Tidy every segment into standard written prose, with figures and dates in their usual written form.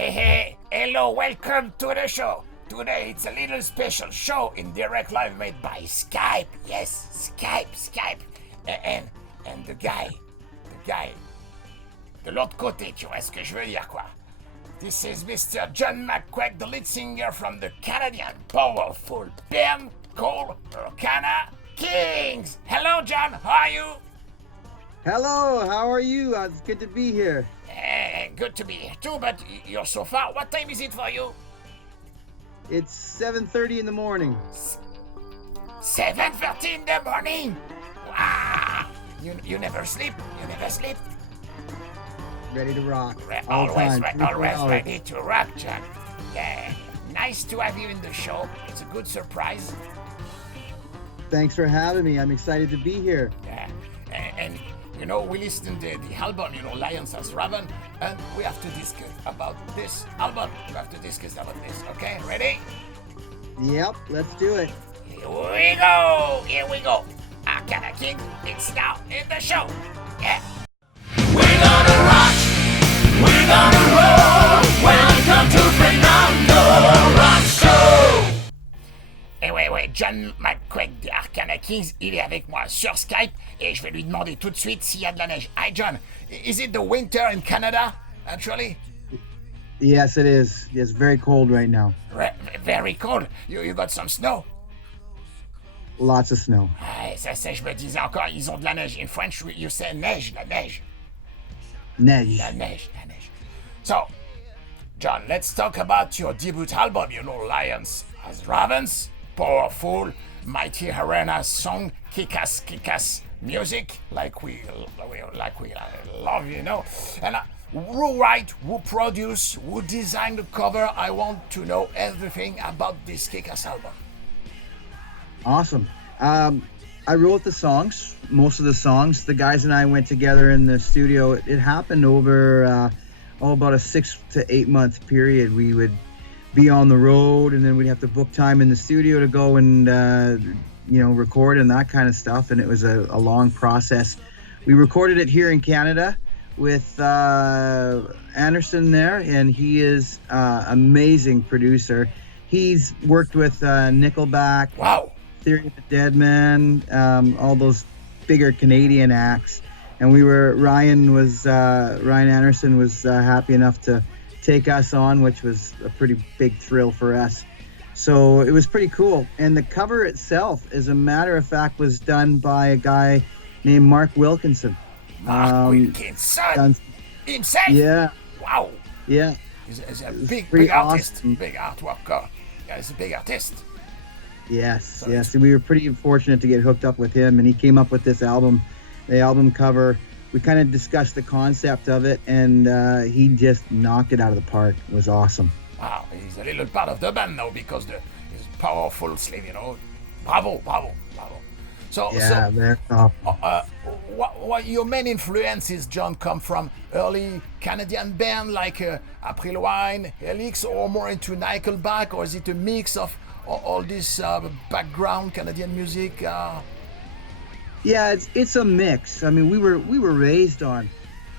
Hey, hello, welcome to the show. Today it's a little special show in direct live made by Skype. Yes, Skype. And the guy, de l'autre côté, tu vois ce que je veux dire, quoi. This is Mr. John McQuack, the lead singer from the Canadian powerful band called Arcana Kings. Hello, John, how are you? Hello, how are you? It's good to be here. Good to be here too, but you're so far. What time is it for you? It's 7:30 in the morning. 7:30 in the morning? Wow! You never sleep? Ready to rock. Always ready to rock, John. Yeah, nice to have you in the show. It's a good surprise. Thanks for having me. I'm excited to be here. Yeah, and you know, we listened to the album, Lions Has Raven, and we have to discuss about this album. Okay? Ready? Yep, let's do it. Here we go. Arcana Kings, it's now in the show. Yeah. We're gonna rock, we're gonna roll. Welcome to Fernando Rock Show. Ouais, John McQuack de Arcana Kings, il est avec moi sur Skype et je vais lui demander tout de suite s'il y a de la neige. Hi John, is it the winter in Canada, actually? Yes, it is. It's very cold right now. Very cold. You got some snow? Lots of snow. Ça, je me disais encore, ils ont de la neige. In French, you say neige, la neige. Neige. La neige. So, John, let's talk about your debut album, Lions as Ravens. Powerful, mighty arena song, kick-ass music, like we love, And who write, who produce, who designed the cover? I want to know everything about this kick-ass album. Awesome. I wrote the songs, most of the songs. The guys and I went together in the studio. It happened over about a 6 to 8 month period. We would be on the road, and then we'd have to book time in the studio to go and record and that kind of stuff, and it was a long process. We recorded it here in Canada with Anderson there, and he is amazing producer. He's worked with Nickelback, Wow, Theory of the Dead Man, all those bigger Canadian acts, and Ryan Anderson was happy enough to take us on, which was a pretty big thrill for us. So it was pretty cool. And the cover itself, as a matter of fact, was done by a guy named Mark Wilkinson. Wilkinson himself? Yeah. Wow. Yeah. He's a big artist. Awesome. Big artwork. Yeah, he's a big artist. Yes. We were pretty fortunate to get hooked up with him, and he came up with this album, the album cover. We kind of discussed the concept of it, and he just knocked it out of the park. It was awesome. Wow, he's a little part of the band now because he's powerful slave, Bravo. So, very tough. What your main influences, John, come from early Canadian band like April Wine, Helix, or more into Nickelback, or is it a mix of all this background Canadian music? Yeah, it's a mix. I mean, we were raised on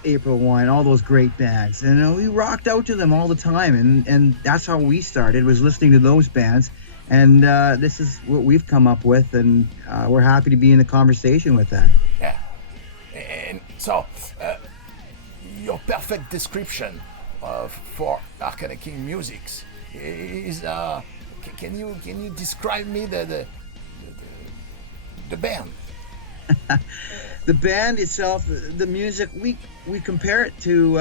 April Wine, all those great bands, and we rocked out to them all the time, and that's how we started, was listening to those bands, and this is what we've come up with, and we're happy to be in the conversation with that. Yeah, and so your perfect description for Arcana King music is can you describe me the band? The band itself, the music, we compare it to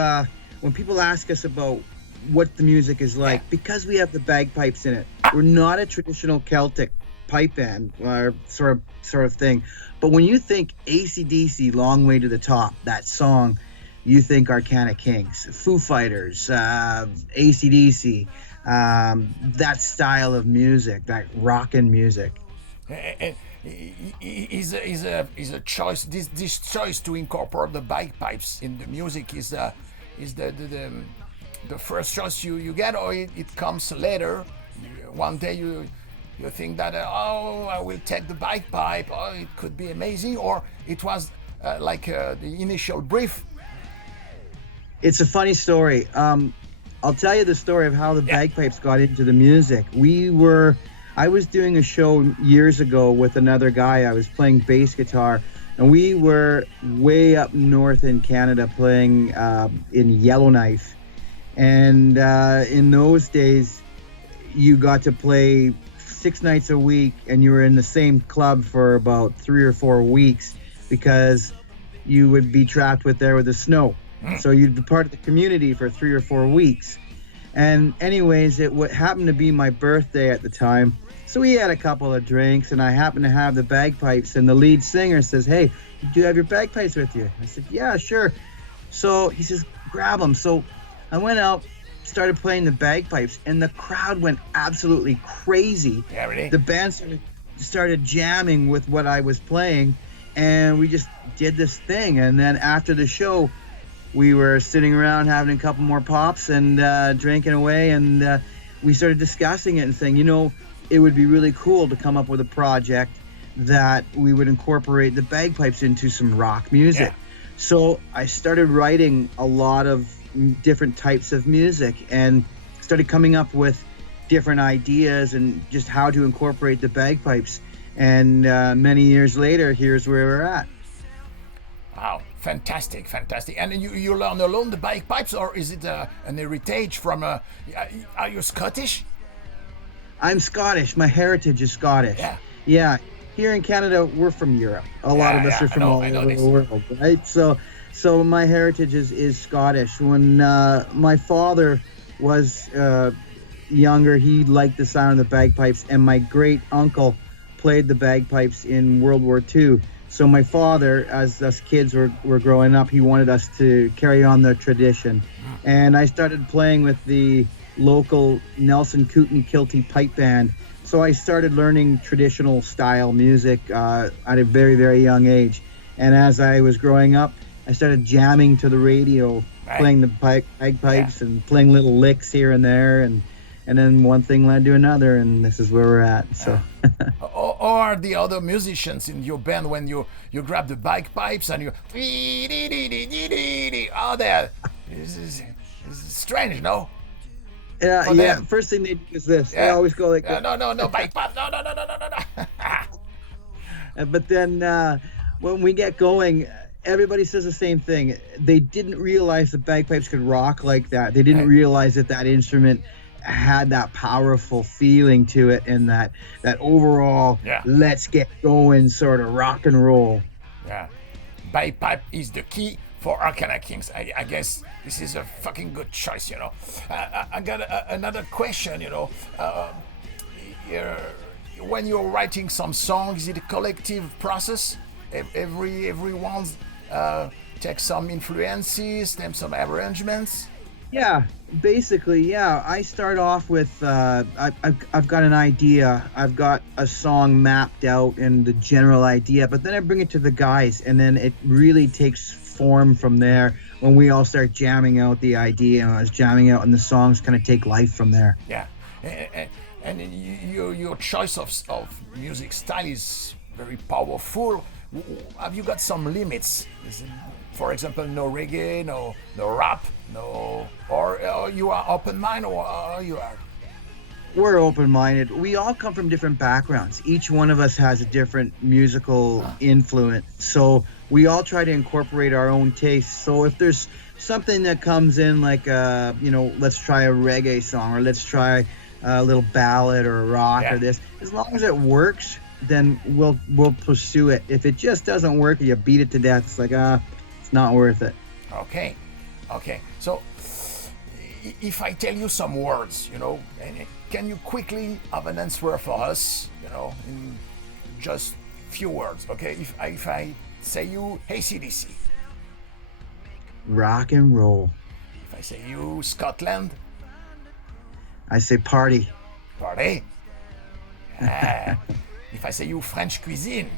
when people ask us about what the music is like, because we have the bagpipes in it. We're not a traditional Celtic pipe band or sort of thing. But when you think AC/DC, Long Way to the Top, that song, you think Arcana Kings, Foo Fighters, AC/DC, that style of music, that rockin' music. Is a choice. This choice to incorporate the bagpipes in the music is the first choice you get, or it comes later. One day you think that I will take the bagpipe. Oh, it could be amazing, or it was like the initial brief. It's a funny story. I'll tell you the story of how the Yeah. bagpipes got into the music. I was doing a show years ago with another guy. I was playing bass guitar, and we were way up north in Canada playing in Yellowknife. And in those days, you got to play 6 nights a week, and you were in the same club for about 3 or 4 weeks because you would be trapped with the snow. So you'd be part of the community for 3 or 4 weeks. And anyways, what happened to be my birthday at the time. So we had a couple of drinks, and I happened to have the bagpipes, and the lead singer says, "Hey, do you have your bagpipes with you?" I said, "Yeah, sure." So he says, "Grab them." So I went out, started playing the bagpipes, and the crowd went absolutely crazy. Yeah, really? The band started jamming with what I was playing, and we just did this thing. And then after the show, we were sitting around having a couple more pops and drinking away, and we started discussing it and saying, it would be really cool to come up with a project that we would incorporate the bagpipes into some rock music. Yeah. So I started writing a lot of different types of music and started coming up with different ideas and just how to incorporate the bagpipes. And many years later, here's where we're at. Wow, fantastic. And you learn alone the bagpipes, or is it an heritage from are you Scottish? I'm Scottish. My heritage is Scottish. Yeah. Yeah. Here in Canada, we're from Europe. A lot of us are from all over the world, right? So my heritage is Scottish. When my father was younger, he liked the sound of the bagpipes, and my great uncle played the bagpipes in World War II. So my father, as us kids were growing up, he wanted us to carry on the tradition. And I started playing with the local Nelson Kootenai Kilty pipe band. So I started learning traditional style music at a very, very young age. And as I was growing up, I started jamming to the radio, playing the bagpipes and playing little licks here and there. And then one thing led to another, and this is where we're at. So. Or are the other musicians in your band when you grab the bagpipes and you there? This is strange, no? Yeah. them. First thing they do is this. They always go like, no, bagpipes, no. But then when we get going, everybody says the same thing. They didn't realize the bagpipes could rock like that. They didn't realize that instrument had that powerful feeling to it, and that overall let's get going sort of rock and roll. Yeah, bagpipe is the key for Arcana Kings. I guess this is a fucking good choice, I got another question, when you're writing some songs, is it a collective process? Everyone takes some influences, then some arrangements? Yeah, basically, yeah. I start off with, I've got an idea. I've got a song mapped out and the general idea, but then I bring it to the guys, and then it really takes form from there when we all start jamming out the idea, and I was jamming out, and the songs kind of take life from there. Yeah, and your choice of music style is very powerful. Have you got some limits? Is it, for example, no reggae, no rap, no, or you are open-minded, or you are? We're open-minded. We all come from different backgrounds. Each one of us has a different musical influence. So we all try to incorporate our own tastes. So if there's something that comes in like, let's try a reggae song, or let's try a little ballad or a rock or this, as long as it works, then we'll pursue it. If it just doesn't work, or you beat it to death, it's like, it's not worth it. Okay. So if I tell you some words, can you quickly have an answer for us, in just few words, okay? If I say you AC/DC. Rock and roll. If I say you Scotland. I say party. Party. If I say you French cuisine.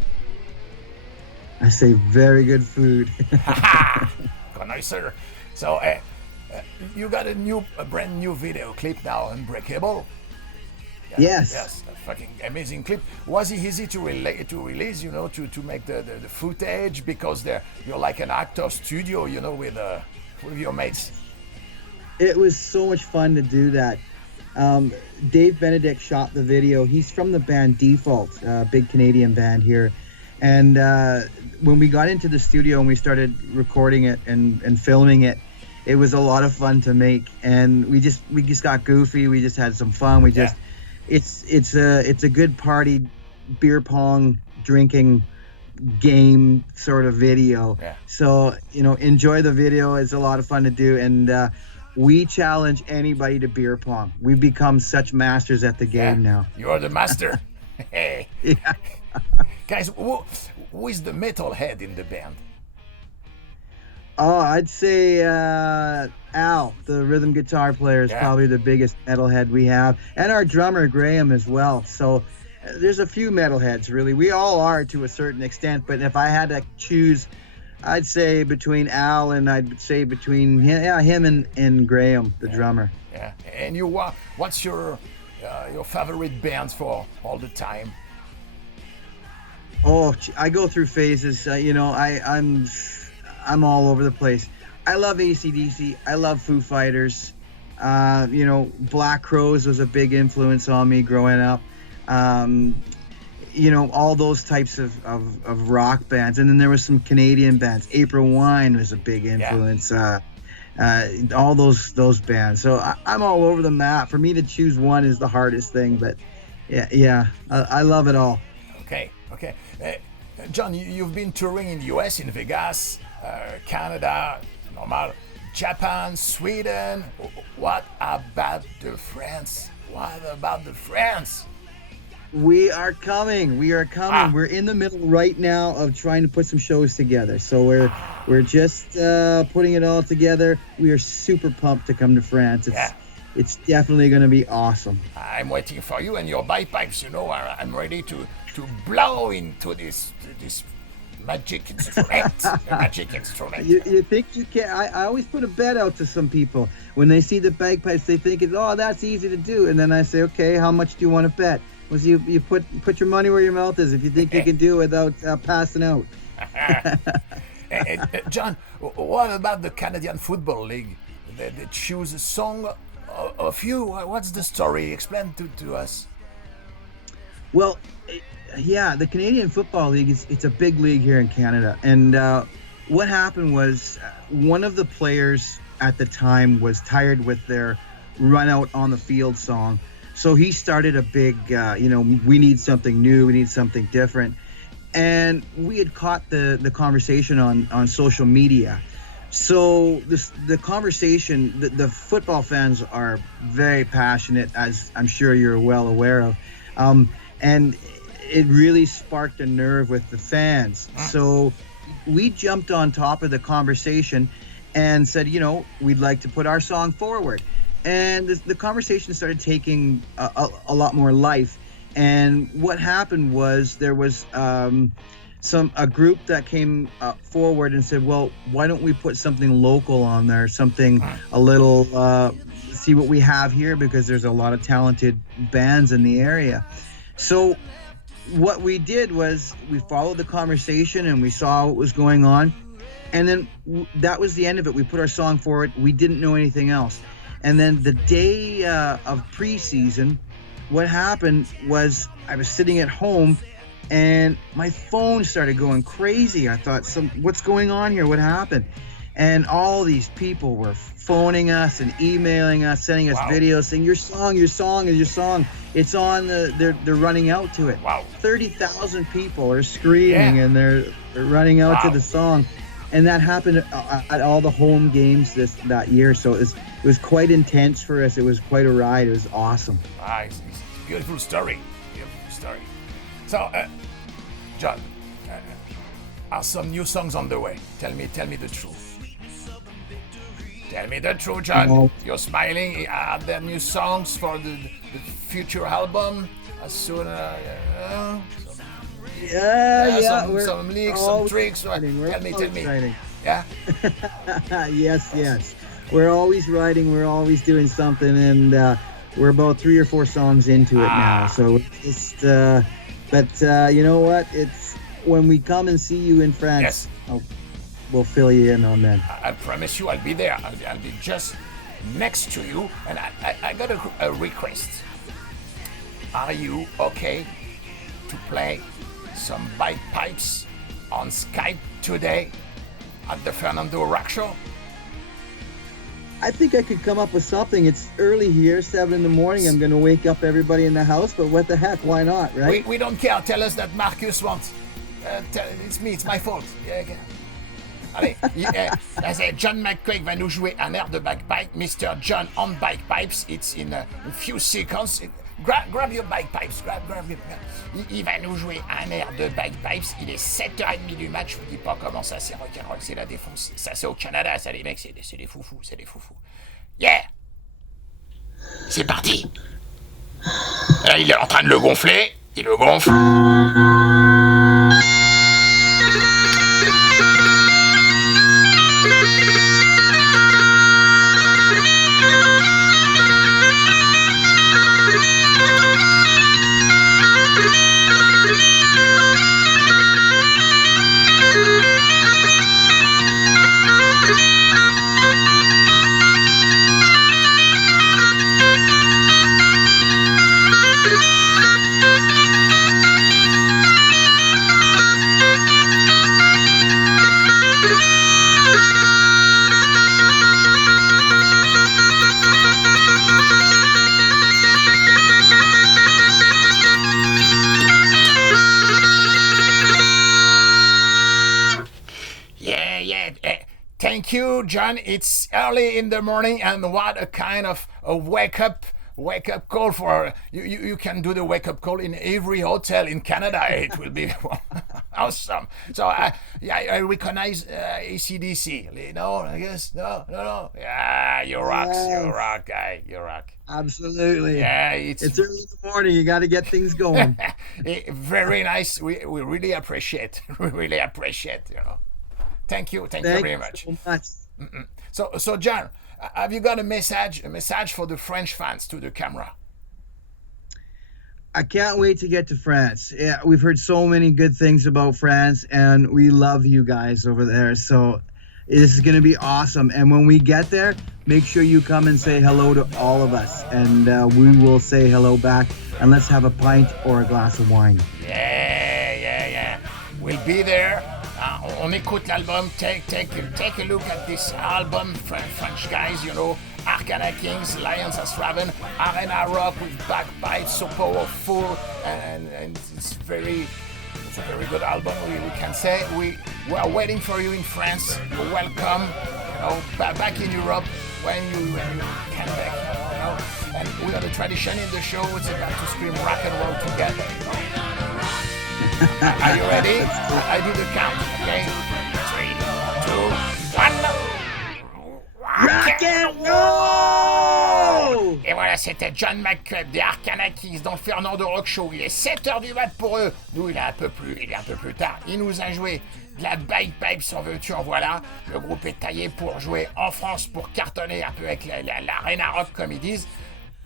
I say very good food. Connoisseur. So you got a brand new video clip now, Unbreakable. Yes, a fucking amazing clip. Was it easy to release, to make the footage, because you're like an actor studio, with your mates? It was so much fun to do that. Dave Benedict shot the video. He's from the band Default, a big Canadian band here. And when we got into the studio and we started recording it and filming it, it was a lot of fun to make. And we just got goofy. We just had some fun. It's a good party, beer pong, drinking game sort of video. Yeah. So, enjoy the video. It's a lot of fun to do. And we challenge anybody to beer pong. We've become such masters at the game now. You're the master. Hey. Yeah. Guys, who is the metalhead in the band? Oh, I'd say Al, the rhythm guitar player, is probably the biggest metalhead we have. And our drummer, Graham, as well. So there's a few metalheads, really. We all are to a certain extent. But if I had to choose, I'd say between Al and I'd say between him and Graham, the drummer. Yeah. And you, what's your favorite bands for all the time? Oh, I go through phases. I'm all over the place. I love AC/DC. I love Foo Fighters. Black Crowes was a big influence on me growing up. All those types of rock bands. And then there was some Canadian bands. April Wine was a big influence. All those bands. So I'm all over the map. For me to choose one is the hardest thing. But I love it all. Okay. John, you've been touring in the US, in Vegas, Canada, normal, Japan, Sweden. What about the France? We are coming. We're in the middle right now of trying to put some shows together. So we're just putting it all together. We are super pumped to come to France. It's definitely going to be awesome. I'm waiting for you and your bagpipes. I'm ready to blow into this magic instrument. You think you can? I always put a bet out to some people. When they see the bagpipes, they think, that's easy to do. And then I say, okay, how much do you want to bet? Well, you put your money where your mouth is if you think you can do it without passing out. John, what about the Canadian Football League? They choose a song of you. What's the story? Explain to us. Well, the Canadian Football League, it's a big league here in Canada. And what happened was one of the players at the time was tired with their run out on the field song. So he started a big, we need something new, we need something different. And we had caught the conversation on social media. So the conversation, the football fans are very passionate, as I'm sure you're well aware of. And it really sparked a nerve with the fans. So we jumped on top of the conversation and said, we'd like to put our song forward. And the conversation started taking a lot more life. And what happened was there was a group that came forward and said, well, why don't we put something local on there, something a little, see what we have here, because there's a lot of talented bands in the area. So what we did was we followed the conversation and we saw what was going on. And then that was the end of it. We put our song forward. We didn't know anything else. And then the day of preseason, what happened was I was sitting at home and my phone started going crazy. I thought, what's going on here? What happened? And all these people were phoning us and emailing us, sending us videos saying, your song. It's on they're running out to it. Wow. 30,000 people are screaming and they're running out to the song. And that happened at all the home games that year. So it was quite intense for us. It was quite a ride. It was awesome. It's a beautiful story. So, John, are some new songs on the way? Tell me the truth. Tell me the truth, John. You're smiling. Are there new songs for the future album? As soon as some leaks, some tricks. Tell me. Yeah. Yes. We're always writing. We're always doing something, and we're about 3 or 4 songs into it now. So it's but you know what? It's when we come and see you in France. Yes. We'll fill you in on that. I promise you, I'll be there. I'll be just next to you, and I got a request. Are you okay to play some bagpipes on Skype today at the Fernando Rock Show? I think I could come up with something. It's early here, 7 in the morning. I'm going to wake up everybody in the house, but what the heck? Why not, right? We don't care. Tell us that Markus wants. It's me, it's my fault. Yeah, okay. Allez, John McQuaig va nous jouer un air de bagpipe. Mr. John on bagpipes. It's in a few seconds. Grab your bagpipes. Grab your... Il va nous jouer un air de bagpipes. Il est 7h30 du match. Je vous dis pas comment ça, c'est rock'n'roll, c'est la défonce. Ça, c'est au Canada, ça, les mecs, c'est des foufous, c'est des foufous. Yeah! C'est parti! Là, il est en train de le gonfler. Il le gonfle. Thank you, John. It's early in the morning, and what a kind of a wake up call for you. You can do the wake up call in every hotel in Canada. It will be awesome. So I recognize AC/DC. You know, I guess no. Yeah, you rock, you rock, guy, you rock. Absolutely. Yeah, it's early in the morning. You got to get things going. Very nice. We really appreciate. We really appreciate. You know. Thank you very much. So much. So John, have you got a message for the French fans to the camera? I can't wait to get to France. Yeah, we've heard so many good things about France, and we love you guys over there. So this is going to be awesome. And when we get there, make sure you come and say hello to all of us, and we will say hello back. And let's have a pint or a glass of wine. Yeah. We'll be there. On écoute l'album. Take a look at this album, French guys, you know, Arcana Kings, Lions Has Raven, Arena Rock with bagpipes, so powerful, and it's a very good album. We can say we are waiting for you in France. You're welcome, you know, back in Europe when you come back, you know. And we have a tradition in the show. It's about to scream rock and roll together. Are you ready? I do the count, okay? 3, 2, 1. Rock and roll! Et voilà, c'était John McQuaig des Arcana Kings dans le Fernando Rock Show. Il est 7h du mat pour eux. Nous, il est un peu plus tard. Il nous a joué de la bagpipe, en veux-tu, en voilà. Le groupe est taillé pour jouer en France, pour cartonner un peu avec l'Arena Rock, comme ils disent.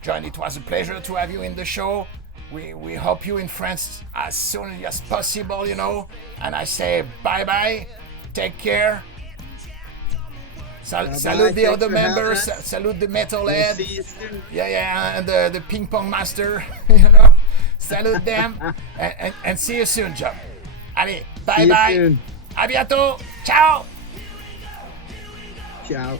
John, it was a pleasure to have you in the show. We hope you in France as soon as possible, you know. And I say bye-bye. Take care. Salute the other members. Salute the metalhead. We'll see you soon. Yeah, and the ping pong master, you know. Salute them. and see you soon, John. Allez, bye-bye. À bientôt. Ciao. Ciao.